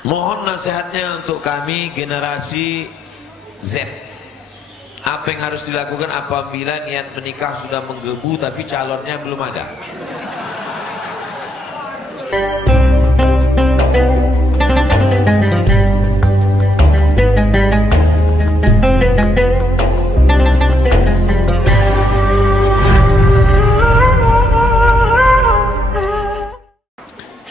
Mohon nasihatnya untuk kami generasi Z. Apa yang harus dilakukan apabila niat menikah sudah menggebu tapi calonnya belum ada?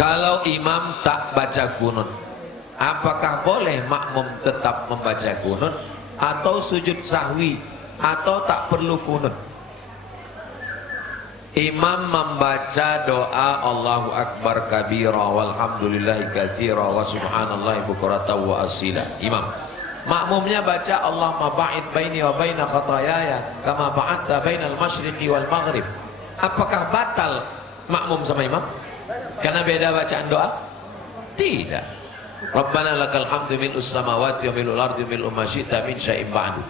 Kalau imam tak baca kunut, apakah boleh makmum tetap membaca kunut atau sujud sahwi atau tak perlu kunut? Imam membaca doa Allahu Akbar kabira walhamdulillahi katsira wa subhanallahi bukratan wa asila. Imam. Makmumnya baca Allahumma ba'id baini wa baina khataayaya kama ba'adta bainal masyriqi wal maghrib. Apakah batal makmum sama imam? Karena beda bacaan doa? Tidak. Rabbana lakal hamdu mil'us samawati wa mil'ul ardi mil'u ma syi'ta min syai'in ba'du.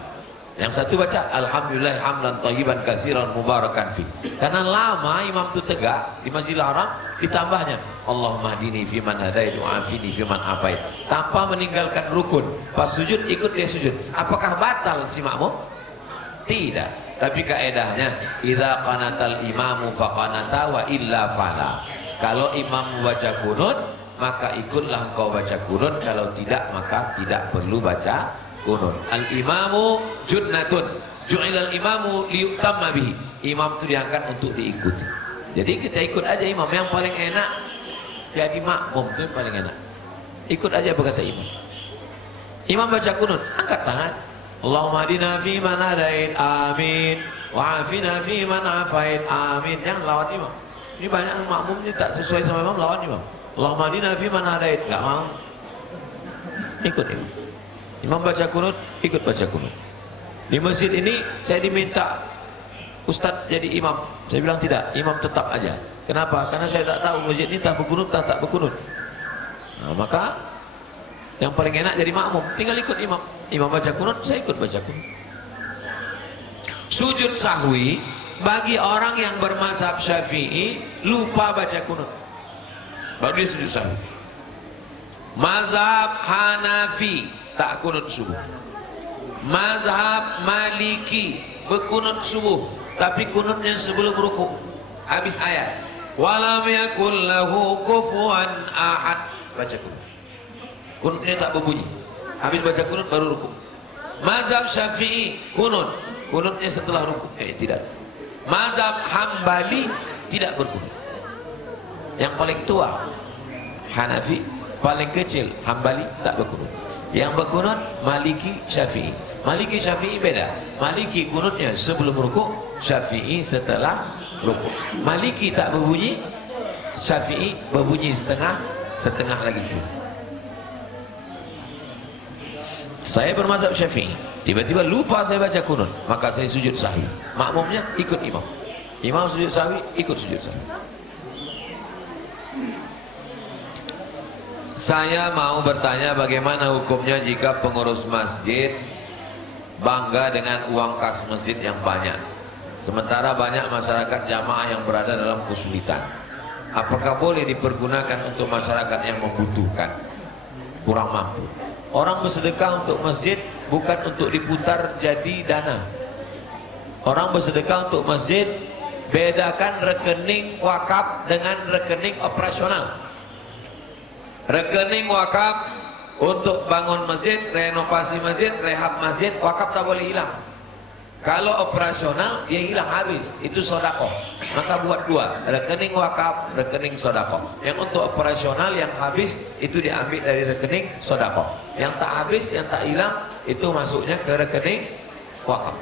Yang satu baca alhamdulillah hamdan thayyiban katsiran mubarakan fi. Karena lama imam itu tegak di Masjidil Haram, ditambahnya Allahumma hdini fi man hadait wa afini fi man afait, tanpa meninggalkan rukun. Pas sujud ikut dia sujud. Apakah batal si makmum? Tidak. Tapi kaedahnya idza qanatal imamu faqanata wa illa fala. Kalau imam membaca kunut, maka ikutlah engkau baca kunut. Kalau tidak, maka tidak perlu baca kunut. Al imamu junnatun ju'ilal imamu liyutamma bihi. Imam itu diangkat untuk diikuti. Jadi kita ikut aja imam. Yang paling enak jadi makmum itu yang paling enak. Ikut aja berkata imam. Imam baca kunut, angkat tangan. Allahumma hadina fi man hadait, amin. Wa afina fi man afait, amin. Yang lawan imam. Ini banyak makmum ini tak sesuai sama imam, lawan imam. Allahumma hadina fi man hadait, enggak mau. Ikut imam. Imam baca kunut, ikut baca kunut. Di masjid ini saya diminta ustadz jadi imam. Saya bilang tidak, imam tetap aja. Kenapa? Karena saya tak tahu masjid ini tak berkunut tak berkunut. Nah, maka yang paling enak jadi makmum, tinggal ikut imam. Imam baca kunut, saya ikut baca kunut. Sujud sahwi bagi orang yang bermazhab Syafi'i lupa baca kunut, baru dia sujud sahwi. Mazhab Hanafi tak kunut subuh. Mazhab Maliki berkunut subuh, tapi kunutnya sebelum rukuk, habis ayat. Walam yakul lahu kufuwan ahad, baca kunut. Kunutnya tak berbunyi, habis baca kunut baru rukuk. Mazhab Syafi'i kunut, kunutnya setelah rukuk. Tidak. Mazhab Hambali tidak berkunut. Yang paling tua Hanafi, paling kecil Hambali tak berkunut. Yang berkunut Maliki, Syafi'i. Maliki Syafi'i beda. Maliki kunutnya sebelum rukuk, Syafi'i setelah rukuk. Maliki tak berbunyi, Syafi'i berbunyi setengah, setengah lagi sih. Saya bermazhab Syafi'i, tiba-tiba lupa saya baca kunut, maka saya sujud sahwi. Makmumnya ikut imam. Imam sujud sahwi, ikut sujud sahwi. Saya mau bertanya bagaimana hukumnya jika pengurus masjid bangga dengan uang kas masjid yang banyak, sementara banyak masyarakat jamaah yang berada dalam kesulitan. Apakah boleh dipergunakan untuk masyarakat yang membutuhkan, kurang mampu? Orang bersedekah untuk masjid bukan untuk diputar jadi dana. Orang bersedekah untuk masjid, bedakan rekening wakaf dengan rekening operasional. Rekening wakaf untuk bangun masjid, renovasi masjid, rehab masjid, wakaf tak boleh hilang. Kalau operasional dia hilang habis, itu sodako. Maka buat dua, rekening wakaf, rekening sodako. Yang untuk operasional yang habis itu diambil dari rekening sodako. Yang tak habis, yang tak hilang itu masuknya ke rekening wakaf.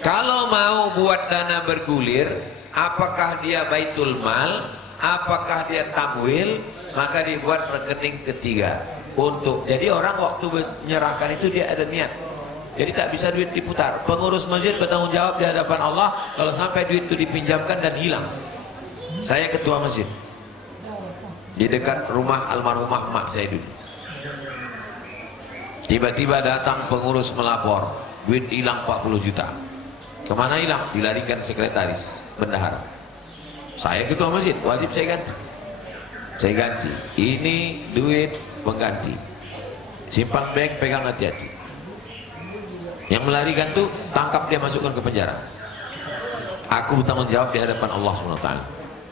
Kalau mau buat dana bergulir, apakah dia baitul mal, apakah dia tamwil, maka dibuat rekening ketiga. Untuk jadi orang waktu menyerahkan itu dia ada niat. Jadi tak bisa duit diputar. Pengurus masjid bertanggung jawab di hadapan Allah kalau sampai duit itu dipinjamkan dan hilang. Saya ketua masjid di dekat rumah almarhumah emak saya dulu. Tiba-tiba datang pengurus melapor, duit hilang 40 juta. Kemana hilang? Dilarikan sekretaris bendahara. Saya ketua masjid, wajib saya ganti. Saya ganti. Ini duit pengganti. Simpan bank, pegang hati-hati. Yang melarikan tuh tangkap dia, masukkan ke penjara. Aku bertanggung jawab di hadapan Allah SWT.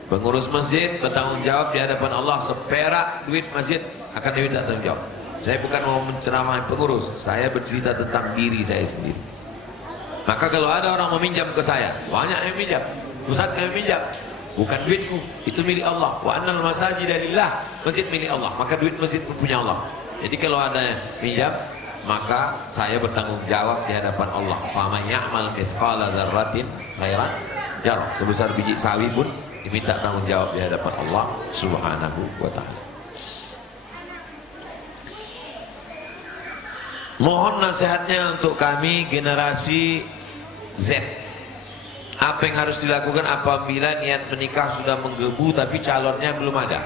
Pengurus masjid bertanggung jawab di hadapan Allah, seperak duit masjid akan diminta tanggung jawab. Saya bukan mau menceramai pengurus, saya bercerita tentang diri saya sendiri. Maka kalau ada orang meminjam ke saya, banyak yang minjam, Ustaz yang minjam, bukan duitku, itu milik Allah. Wa annal masajida lillah, masjid milik Allah, maka duit masjid pun punya Allah. Jadi kalau ada yang minjam, maka saya bertanggung jawab di hadapan Allah. Faman ya'mal mithqala dzarratin khairan yarah, sebesar biji sawi pun diminta tanggung jawab di hadapan Allah Subhanahu wa taala. Mohon nasihatnya untuk kami generasi Z. Apa yang harus dilakukan apabila niat menikah sudah menggebu tapi calonnya belum ada?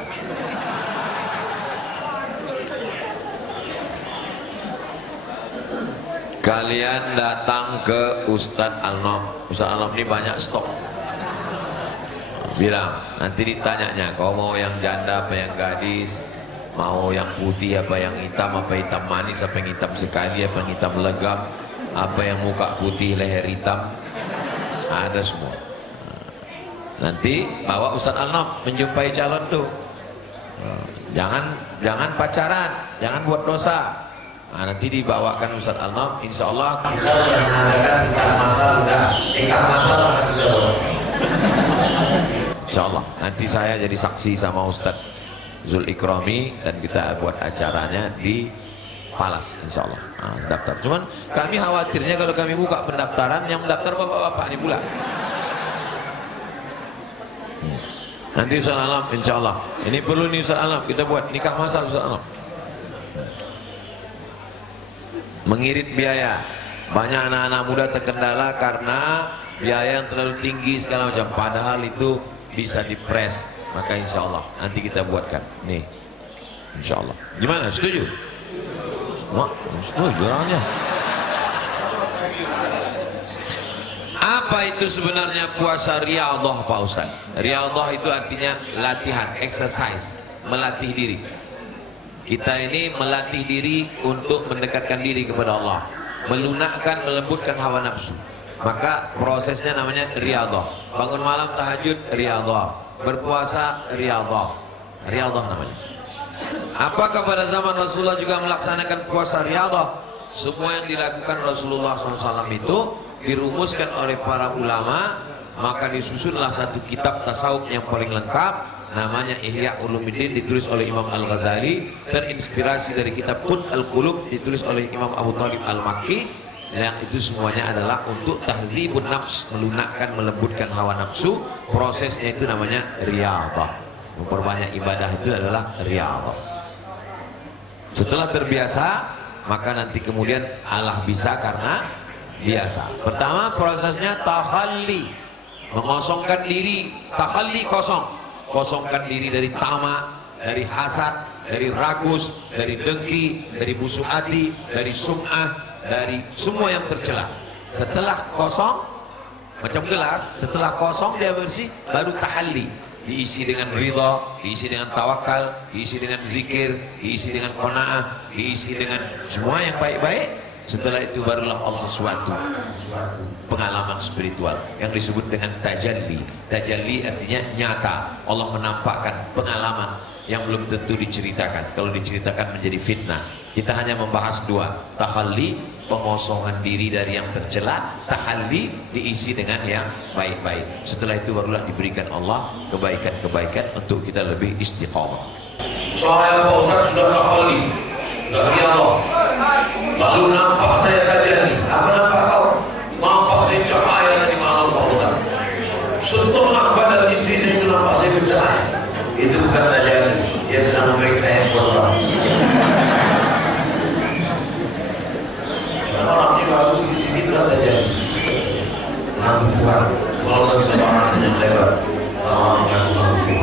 Kalian datang ke Ustadz Al-Nom. Ustadz Al-Nom ini banyak stok. Bilang, nanti ditanyanya, kau mau yang janda apa yang gadis, mau yang putih apa yang hitam, apa hitam manis, apa yang hitam sekali, apa yang hitam legam, apa yang muka putih leher hitam, ada semua. Nanti bawa Ustadz Al-Nom menjumpai calon tuh. Jangan pacaran, jangan buat dosa. Nah, nanti dibawakan Ustadz Al-Nom, insya Allah kita mengadakan nikah masal, nikah masal akan kita buat. Insya Allah nanti saya jadi saksi sama Ustadz Zul Ikrami dan kita buat acaranya di Palas, insya Allah. Nah, daftar. Cuman kami khawatirnya kalau kami buka pendaftaran yang mendaftar bapak-bapak ini pula. Nanti Ustadz Al-Nom, insya Allah. Ini perlu nih Ustadz Al-Nom, kita buat nikah masal Ustadz Al-Nom. Mengirit biaya, banyak anak-anak muda terkendala karena biaya yang terlalu tinggi segala macam, padahal itu bisa dipres. Maka insya Allah nanti kita buatkan nih, insya Allah. Gimana, setuju? Setuju orangnya. Apa itu sebenarnya puasa riyadhah Pak Ustaz? Riyadhah itu artinya latihan, exercise, melatih diri. Kita ini melatih diri untuk mendekatkan diri kepada Allah, melunakkan, melembutkan hawa nafsu. Maka prosesnya namanya riyadhah. Bangun malam tahajud riyadhah, berpuasa riyadhah, riyadhah namanya. Apakah pada zaman Rasulullah juga melaksanakan puasa riyadhah? Semua yang dilakukan Rasulullah SAW itu dirumuskan oleh para ulama, maka disusunlah satu kitab tasawuf yang paling lengkap, namanya Ihya Ulumuddin, ditulis oleh Imam Al-Ghazali, terinspirasi dari kitab Qut Al-Qulub ditulis oleh Imam Abu Thalib Al-Makki. Yang itu semuanya adalah untuk tahdzibun nafs, melunakkan, melembutkan hawa nafsu. Prosesnya itu namanya riyadhah. Memperbanyak ibadah itu adalah riyadhah. Setelah terbiasa, maka nanti kemudian Allah bisa karena biasa. Pertama prosesnya takhalli, mengosongkan diri. Takhalli, kosong. Kosongkan diri dari tamak, dari hasad, dari ragus, dari dengki, dari busuk hati, dari sum'ah, dari semua yang tercela. Setelah kosong, macam gelas, setelah kosong dia bersih, baru tahalli, diisi dengan ridha, diisi dengan tawakal, diisi dengan zikir, diisi dengan qanaah, diisi dengan semua yang baik-baik. Setelah itu barulah Allah sesuatu pengalaman spiritual yang disebut dengan tajalli. Tajalli artinya nyata. Allah menampakkan pengalaman yang belum tentu diceritakan. Kalau diceritakan menjadi fitnah. Kita hanya membahas dua, takhalli, pengosongan diri dari yang tercela, tahalli, diisi dengan yang baik-baik. Setelah itu barulah diberikan Allah kebaikan-kebaikan untuk kita lebih istiqamah. Saya Pak Ustaz sudah takhalli, sudah riyadhah, lalu nampak saya tajalli. Apa nampak kau? Nampak saya cahaya di malam Pak Ustaz. Setengah badan istri saya itu nampak saya bercahaya. Itu bukan tajalli, dia sedang memeriksa handphone orang. Orang ini bagus di sini sudah tajalli. Ngaku Tuhan, kalau kita bisa orang yang lebar, orang ngaku.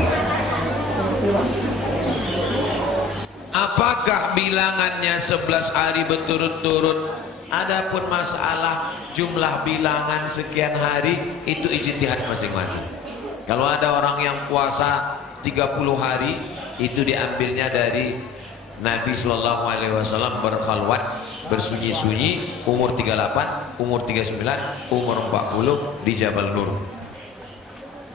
Apakah bilangannya 11 hari berturut-turut? Adapun masalah jumlah bilangan sekian hari itu ijtihad masing-masing. Kalau ada orang yang puasa 30 hari, itu diambilnya dari Nabi SAW berkhalwat, bersunyi-sunyi, umur 38, umur 39, umur 40 di Jabal Nur,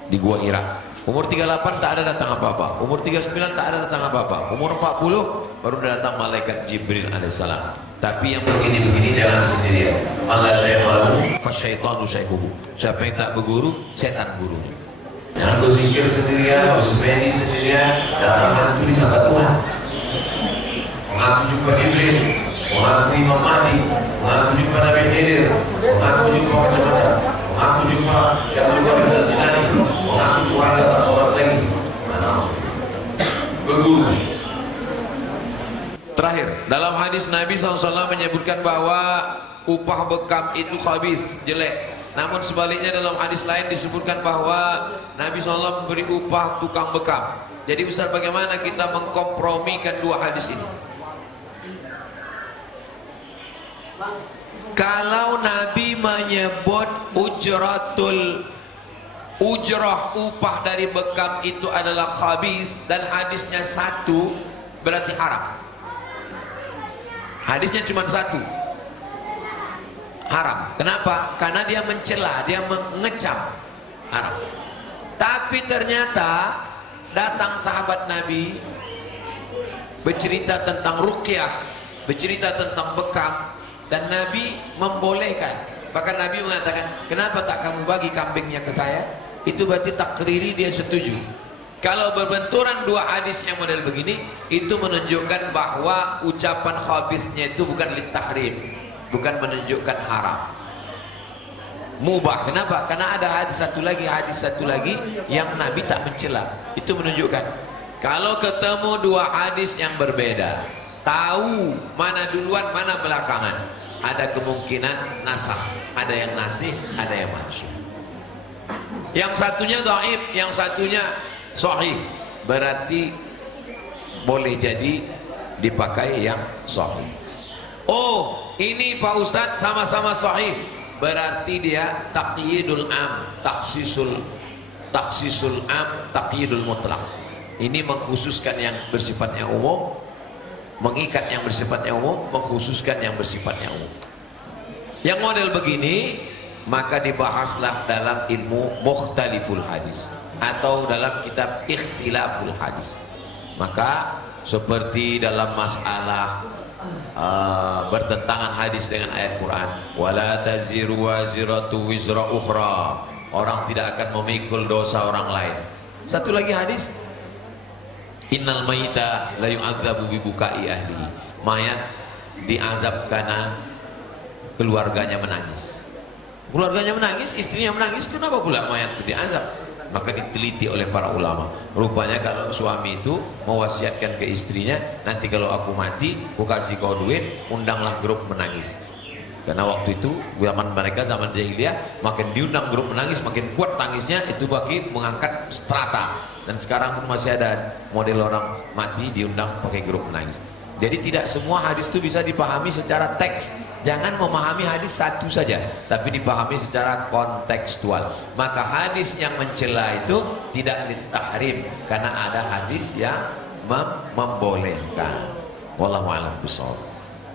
di Gua Hira. Umur 38 tak ada datang apa-apa, umur 39 tak ada datang apa-apa, umur 40 baru datang malaikat Jibril alaihissalam. Tapi yang begini-begini jangan sendirian. Allah syaikhalu fasyaitanu syaikhuhu. Siapa yang tak berguru, setan gurunya. Jangan berzikir sendirian, bersepedi sendirian, datang satu disangka Tuhan, mengaku jumpa Jibril, mengaku Imam Mahdi, mengaku jumpa Nabi Khidir, mengaku jumpa macam-macam, mengaku jumpa Syaikhul Qadir Al-Jilani, mengaku Tuhan tak sholat lagi. Mana maksudnya? Berguru. Terakhir, dalam hadis Nabi SAW menyebutkan bahwa upah bekam itu khabis, jelek. Namun sebaliknya dalam hadis lain disebutkan bahwa Nabi SAW memberi upah tukang bekam. Jadi Ustaz, bagaimana kita mengkompromikan dua hadis ini? Kalau Nabi menyebut ujrah upah dari bekam itu adalah khabis dan hadisnya satu, berarti haram. Hadisnya cuma satu, haram. Kenapa? Karena dia mencela, dia mengecam, haram. Tapi ternyata datang sahabat Nabi bercerita tentang ruqyah, bercerita tentang bekam, dan Nabi membolehkan. Bahkan Nabi mengatakan, kenapa tak kamu bagi kambingnya ke saya? Itu berarti takriri, dia setuju. Kalau berbenturan dua hadis yang model begini, itu menunjukkan bahwa ucapan khabisnya itu bukan litahrim, bukan menunjukkan haram, mubah. Kenapa? Karena ada hadis satu lagi yang Nabi tak mencela. Itu menunjukkan kalau ketemu dua hadis yang berbeda, tahu mana duluan mana belakangan, ada kemungkinan nasakh, ada yang nasih, ada yang mansukh. Yang satunya dhaif, yang satunya sahih, berarti boleh jadi dipakai yang sahih. Oh, ini Pak Ustadz sama-sama sahih, berarti dia taqyidul am, taksisul am, taqyidul mutlak. Ini mengkhususkan yang bersifatnya umum, mengikat yang bersifatnya umum, mengkhususkan yang bersifatnya umum. Yang model begini maka dibahaslah dalam ilmu mukhtaliful hadis atau dalam kitab ikhtilaful hadis. Maka seperti dalam masalah bertentangan hadis dengan ayat Quran, wala taziru waziratu wizra ukhra, orang tidak akan memikul dosa orang lain. Satu lagi hadis, innal mayita la yu'adzabu bi bukai ahli, mayat diazab karena keluarganya menangis. Keluarganya menangis, istrinya menangis, kenapa pula mayat itu diazab? Maka diteliti oleh para ulama. Rupanya kalau suami itu mewasiatkan ke istrinya, nanti kalau aku mati, aku kasih kau duit, undanglah grup menangis. Karena waktu itu zaman mereka, zaman jahiliyah, makin diundang grup menangis, makin kuat tangisnya, itu bagi mengangkat strata. Dan sekarang pun masih ada model orang mati diundang pakai grup menangis. Jadi tidak semua hadis itu bisa dipahami secara teks. Jangan memahami hadis satu saja, tapi dipahami secara kontekstual. Maka hadis yang mencela itu tidak litahrim, karena ada hadis yang membolehkan. Wallahu a'lam bishawab.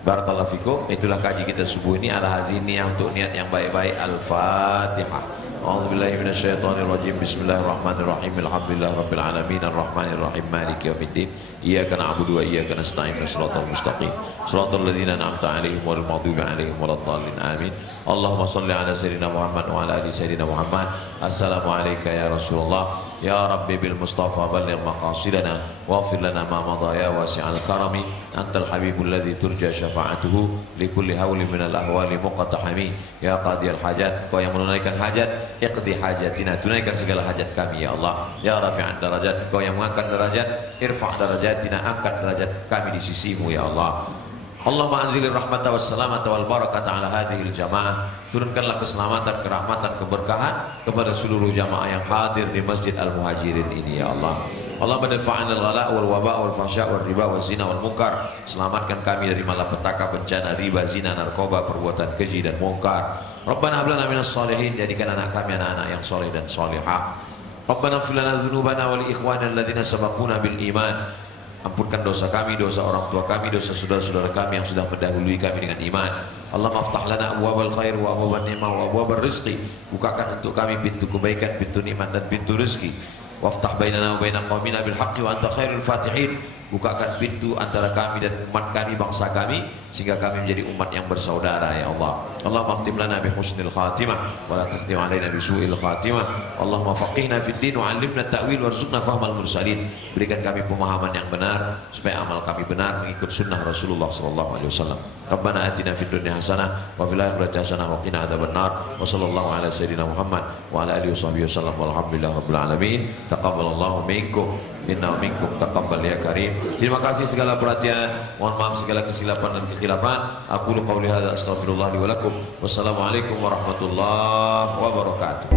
Barakallahu fikum. Itulah kaji kita subuh ini. Ala hazini untuk niat yang baik-baik. Al-Fatihah. A'udzubillahi minasyaitonirrajim. Bismillahirrahmanirrahim. Alhamdulillah rabbil alamin arrahmanir rahim maliki yaumiddin. Iyyaka na'budu wa iyyaka nasta'in. Shiratal mustaqim. Shiratal ladzina an'amta 'alaihim ghairil maghdubi 'alaihim waladdallin. Amin. Allahumma shalli ala sayyidina Muhammad wa ala ali sayyidina Muhammad. Assalamu alayka ya Rasulullah. Ya Rabbi bil Mustafa balligh maqasidana waghfir lana ma madha ya wasi'al karami. Antal habibul ladzi turja syafa'atuhu li kulli hawli minal ahwali muqtahami. Ya qadiyal hajat, kau yang menunaikan hajat, iqdi hajatina, tunaikan segala hajat kami ya Allah. Ya rafi'an darajat, kau yang mengangkat derajat, irfa' darajatina, angkat derajat kami di sisimu ya Allah. Allahumma anzilir rahmata wassalamata wal barakata ala hadhil jamaah. Turunkanlah keselamatan, kerahmatan, keberkahan kepada seluruh jamaah yang hadir di Masjid Al-Muhajirin ini ya Allah. Allah menfa'an al-ghala wal waba wal fahsya wal riba wal zina wal munkar. Selamatkan kami dari malapetaka, bencana, riba, zina, narkoba, perbuatan keji dan munkar. Rabbana hab lana minas shalihin, jadikan anak kami anak-anak yang saleh dan salihah. Rabbana ighfir lana dzunubana wa li ikhwanina alladziina sabaquna bil iman. ampunkan dosa kami, dosa orang tua kami, dosa saudara-saudara kami yang sudah mendahului kami dengan iman. Allahumma aftah lana abwabal khair wa abwaban ni'mah wa abwabar rizqi. Bukakan untuk kami pintu kebaikan, pintu nikmat dan pintu rezeki. Waftah bainana wa baina qaumina bil haqqi wa anta khairul fatihin. Bukakan pintu antara kami dan umat kami, bangsa kami, sehingga kami menjadi umat yang bersaudara ya Allah. Allahumma khtim lana bi husnil khatimah wa la takhtim alaina bi su'il khatimah. Allahumma faqihna fid din wa 'allimna ta'wil warzuqna fahmal mursalin. Berikan kami pemahaman yang benar supaya amal kami benar mengikut sunnah Rasulullah sallallahu alaihi wasallam. Rabbana atina fid dunya hasanah wa fil akhirati hasanah wa qina adzabannar. Wa sallallahu ala sayyidina Muhammad wa ala alihi wasallam walhamdulillahi rabbil alamin. Taqabbalallahu minkum inna wa minkum taqabbal ya karim. Terima kasih segala perhatian. Mohon maaf segala kesilapan dan kekhilafan. Aku qouli hadza astaghfirullah li wa lakum. Wassalamualaikum warahmatullahi wabarakatuh.